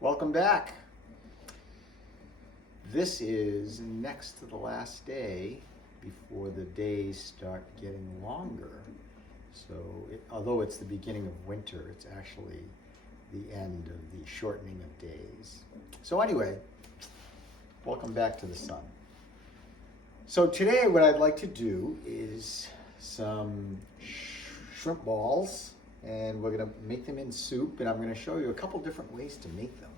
Welcome back. This is next to the last day before the days start getting longer. So, although it's the beginning of winter, it's actually the end of the shortening of days. So anyway, welcome back to the sun. So today what I'd like to do is some shrimp balls, and we're going to make them in soup, and I'm going to show you a couple different ways to make them,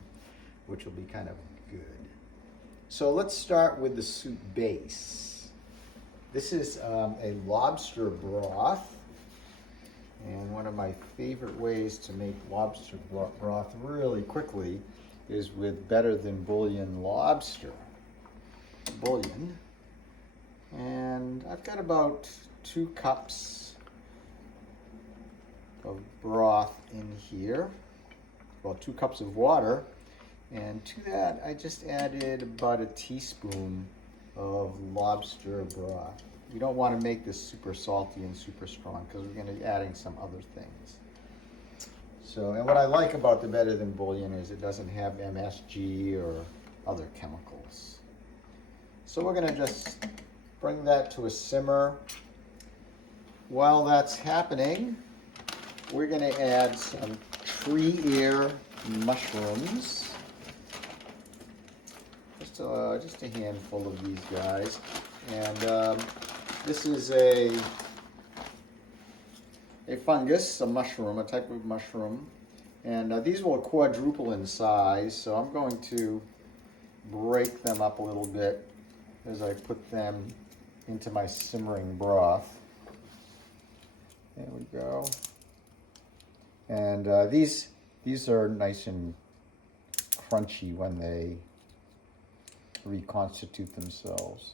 which will be kind of good. So let's start with the soup base. This is a lobster broth, and one of my favorite ways to make lobster broth really quickly is with Better Than Bouillon lobster bouillon. And I've got about 2 cups of broth in here, well, 2 cups of water, and to that I just added about a teaspoon of lobster broth. You don't want to make this super salty and super strong because we're going to be adding some other things. So, and what I like about the Better Than Bouillon is it doesn't have MSG or other chemicals. So we're going to just bring that to a simmer. While that's happening, we're going to add some tree ear mushrooms. Just a handful of these guys. And this is a fungus, a mushroom, a type of mushroom. And these will quadruple in size, so I'm going to break them up a little bit as I put them into my simmering broth. There we go. And these are nice and crunchy when they reconstitute themselves.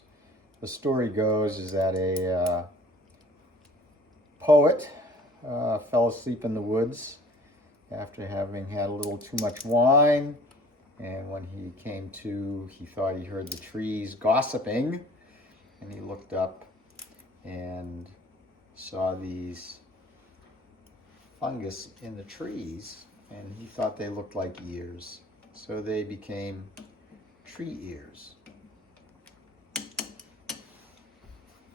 The story goes is that a poet fell asleep in the woods after having had a little too much wine, and when he came to, he thought he heard the trees gossiping, and he looked up and saw these fungus in the trees, and he thought they looked like ears, so they became tree ears.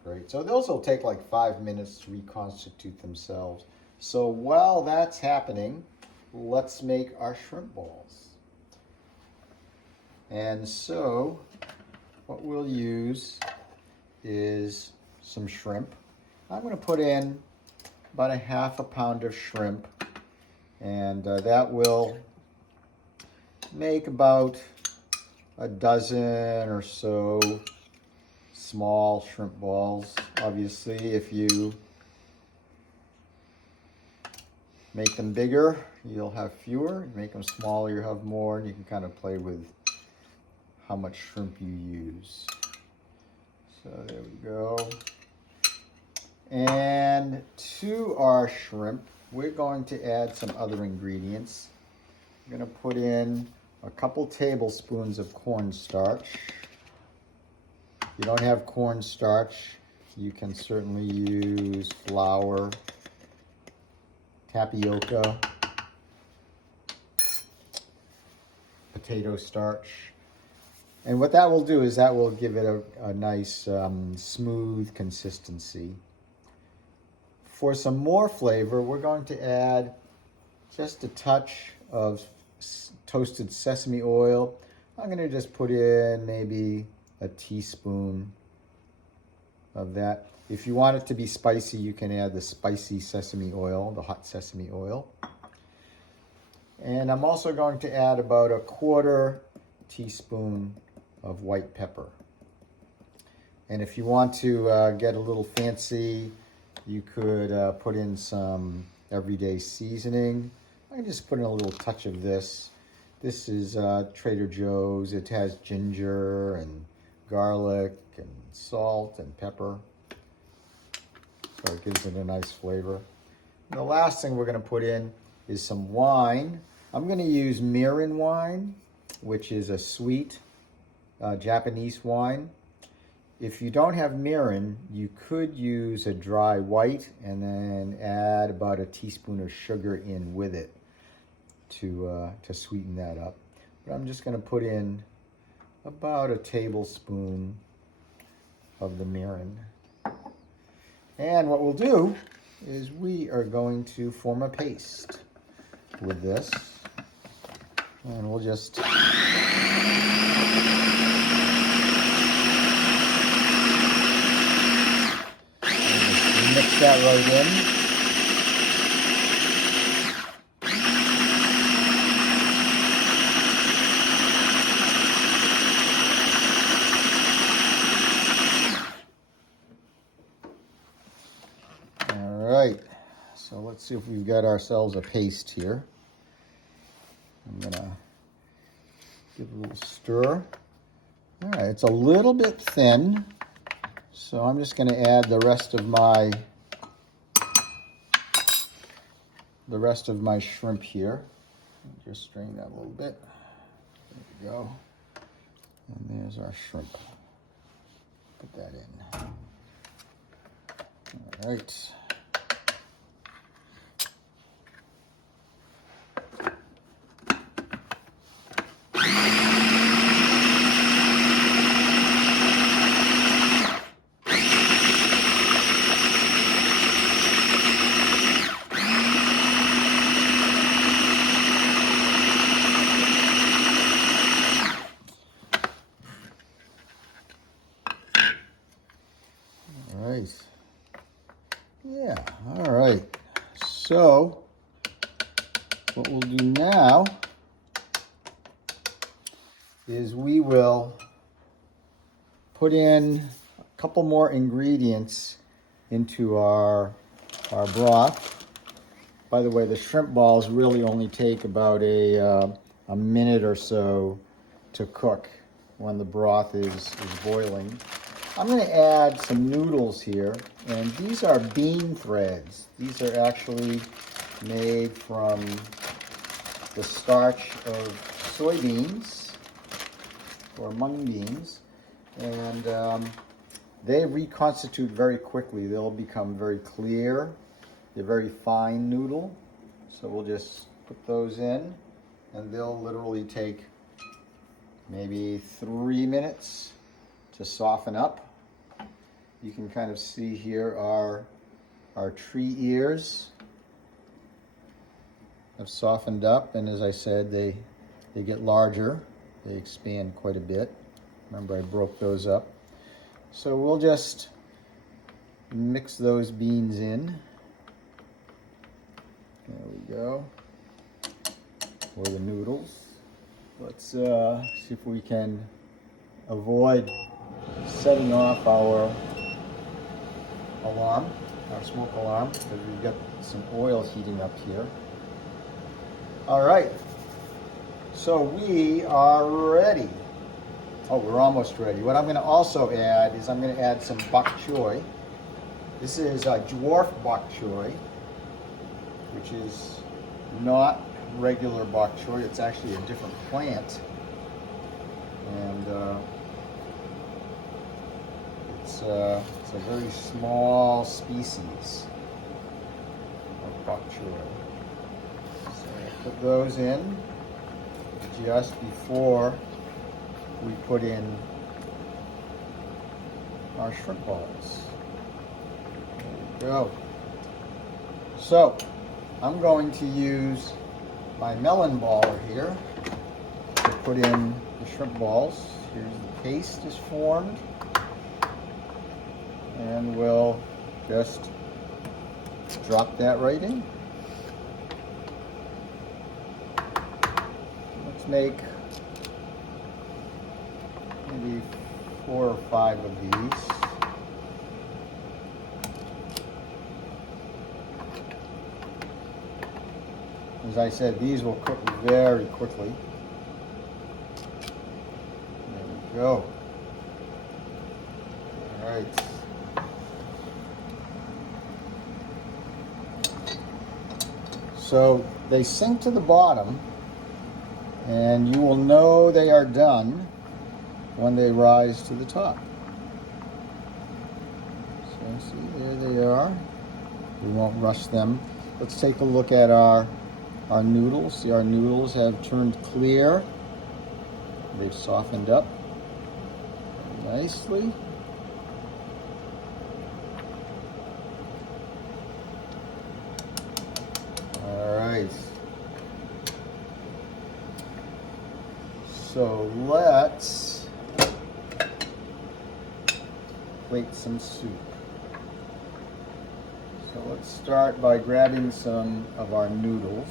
Great. So those will take like 5 minutes to reconstitute themselves. So while that's happening, let's make our shrimp balls. And so what we'll use is some shrimp. I'm going to put in about a ½ pound of shrimp, and that will make about a dozen or so small shrimp balls. Obviously, if you make them bigger, you'll have fewer. You make them smaller, you have more, and you can kind of play with how much shrimp you use. So there we go. And to our shrimp, we're going to add some other ingredients. I'm going to put in a couple tablespoons of cornstarch. If you don't have cornstarch, you can certainly use flour, tapioca, potato starch. And what that will do is that will give it a nice smooth consistency. For some more flavor, we're going to add just a touch of toasted sesame oil. I'm going to just put in maybe a teaspoon of that. If you want it to be spicy, you can add the spicy sesame oil, the hot sesame oil. And I'm also going to add about a 1/4 teaspoon of white pepper. And if you want to get a little fancy, you could put in some everyday seasoning. I can just put in a little touch of this. This is Trader Joe's. It has ginger and garlic and salt and pepper. So it gives it a nice flavor. And the last thing we're going to put in is some wine. I'm going to use Mirin wine, which is a sweet Japanese wine. If you don't have Mirin, you could use a dry white and then add about a teaspoon of sugar in with it to sweeten that up. But I'm just going to put in about a tablespoon of the mirin. And what we'll do is we are going to form a paste with this. And we'll just mix that right in. All right, so let's see if we've got ourselves a paste here. I'm gonna give it a little stir. All right, it's a little bit thin, so I'm just gonna add the rest of my shrimp here. Just strain that a little bit. There we go. And there's our shrimp. Put that in. All right. Yeah, all right. So what we'll do now is we will put in a couple more ingredients into our broth. By the way, the shrimp balls really only take about a minute or so to cook when the broth is boiling. I'm going to add some noodles here, and these are bean threads. These are actually made from the starch of soybeans or mung beans, and they reconstitute very quickly. They'll become very clear. They're very fine noodle, so we'll just put those in, and they'll literally take maybe 3 minutes to soften up. You can kind of see here our tree ears have softened up, and as I said, they get larger. They expand quite a bit. Remember, I broke those up. So we'll just mix those beans in. There we go. Or the noodles. Let's see if we can avoid setting off our alarm, our smoke alarm, because we've got some oil heating up here. All right, so we are ready. Oh, we're almost ready. What I'm going to also add is I'm going to add some bok choy. This is a dwarf bok choy, which is not regular bok choy. It's actually a different plant, and it's a very small species of bok choy. So I put those in just before we put in our shrimp balls. There we go. So I'm going to use my melon baller here to put in the shrimp balls. Here's the paste is formed. And we'll just drop that right in. Let's make maybe 4 or 5 of these. As I said, these will cook very quickly. There we go. All right. So they sink to the bottom, and you will know they are done when they rise to the top. So see, there they are. We won't rush them. Let's take a look at our noodles. See, our noodles have turned clear. they've softened up nicely. All right. So let's plate some soup. So let's start by grabbing some of our noodles.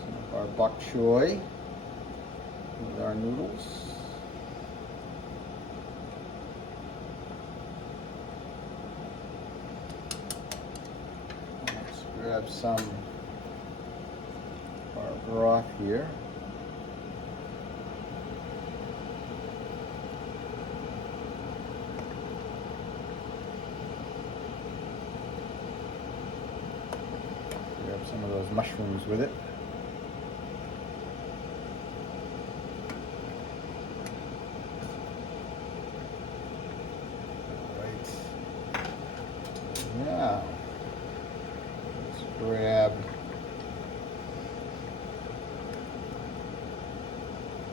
Some of our bok choy with our noodles. Let's grab some of our broth here. Grab some of those mushrooms with it. Now, let's grab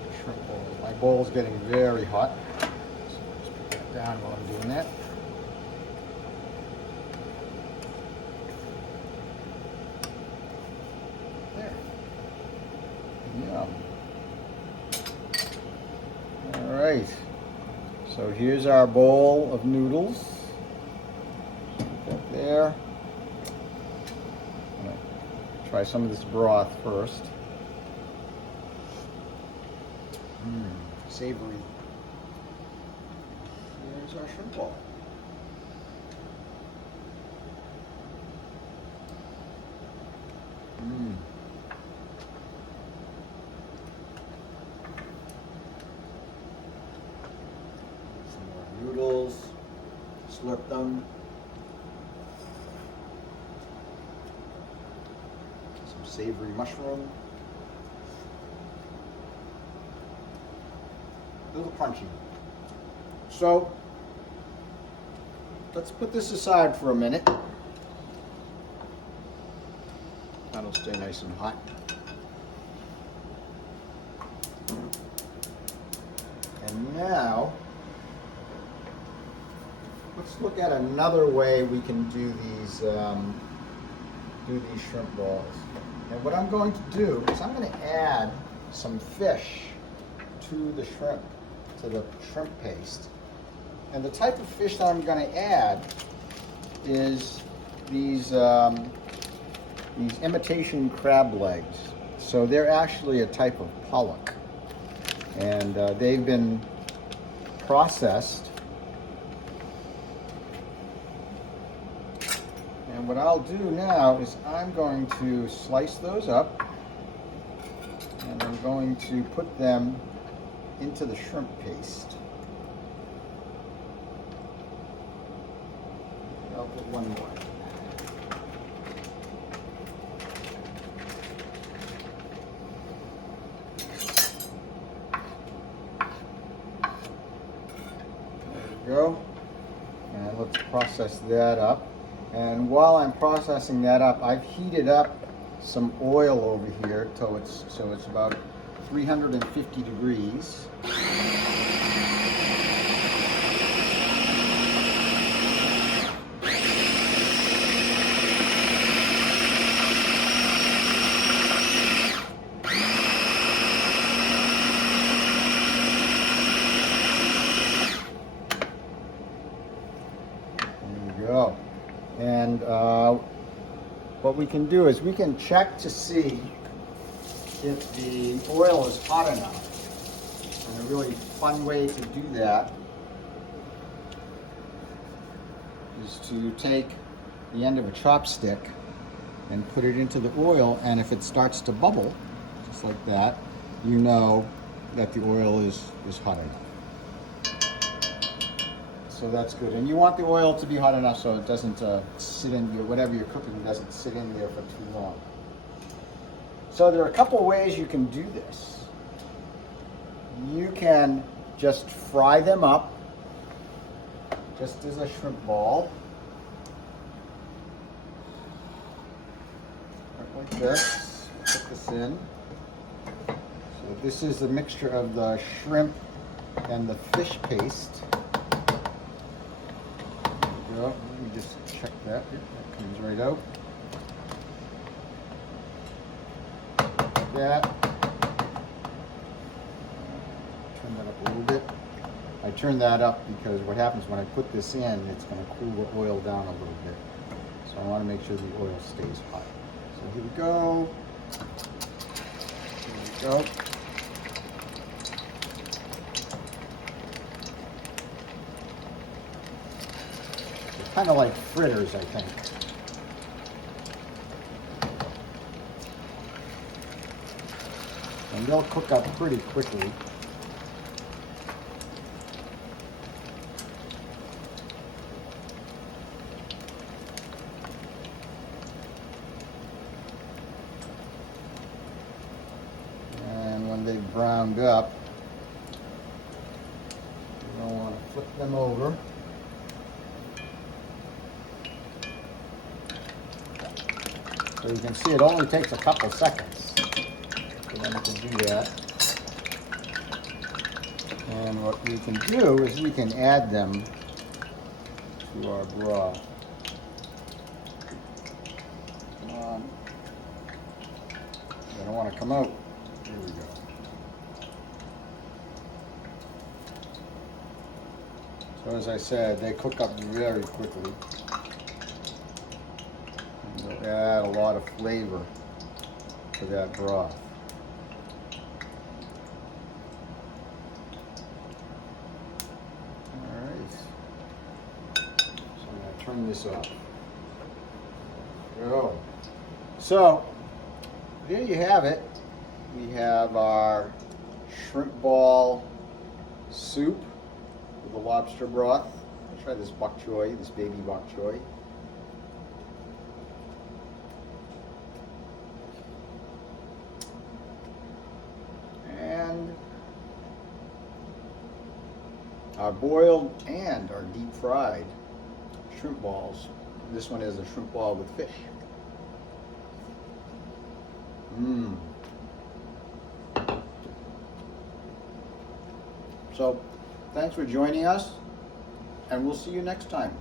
the shrimp bowl. My bowl's getting very hot, so just put that down while I'm doing that. There. Yum. All right. So here's our bowl of noodles. There. I'm going to try some of this broth first. Savory. Here's our shrimp ball. Some more noodles. Slurp them. Savory mushroom. A little crunchy. So let's put this aside for a minute. That'll stay nice and hot. And now let's look at another way we can do these shrimp balls. And what I'm going to do is I'm going to add some fish to the shrimp paste. And the type of fish that I'm going to add is these imitation crab legs. So they're actually a type of pollock. And they've been processed. And what I'll do now is I'm going to slice those up, and I'm going to put them into the shrimp paste. I'll put one more. There we go. And let's process that up. And while I'm processing that up, I've heated up some oil over here so it's about 350 degrees. There we go. And what we can do is we can check to see if the oil is hot enough. And a really fun way to do that is to take the end of a chopstick and put it into the oil, and if it starts to bubble, just like that, you know that the oil is hot enough. So that's good. And you want the oil to be hot enough so it doesn't sit in your, whatever you're cooking doesn't sit in there for too long. So there are a couple ways you can do this. You can just fry them up just as a shrimp ball. Like this. Put this in. So this is a mixture of the shrimp and the fish paste. There we go. Let me just check that. Yep, that comes right out. Like that. Turn that up a little bit. I turn that up because what happens when I put this in, it's going to cool the oil down a little bit. So I want to make sure the oil stays hot. So here we go. Here we go. They're kind of like fritters, I think. And they'll cook up pretty quickly. They've browned up, you don't want to flip them over. So you can see it only takes a couple seconds for them to do that. And what we can do is we can add them to our broth. Come on. They don't want to come out. Here we go. So as I said, they cook up very quickly. And they'll add a lot of flavor to that broth. Alright. So I'm going to turn this off. There we go. So, there you have it. We have our shrimp ball soup with the lobster broth. I'll try this bok choy, this baby bok choy. And our boiled and our deep fried shrimp balls. This one is a shrimp ball with fish. Mmm. So, thanks for joining us, and we'll see you next time.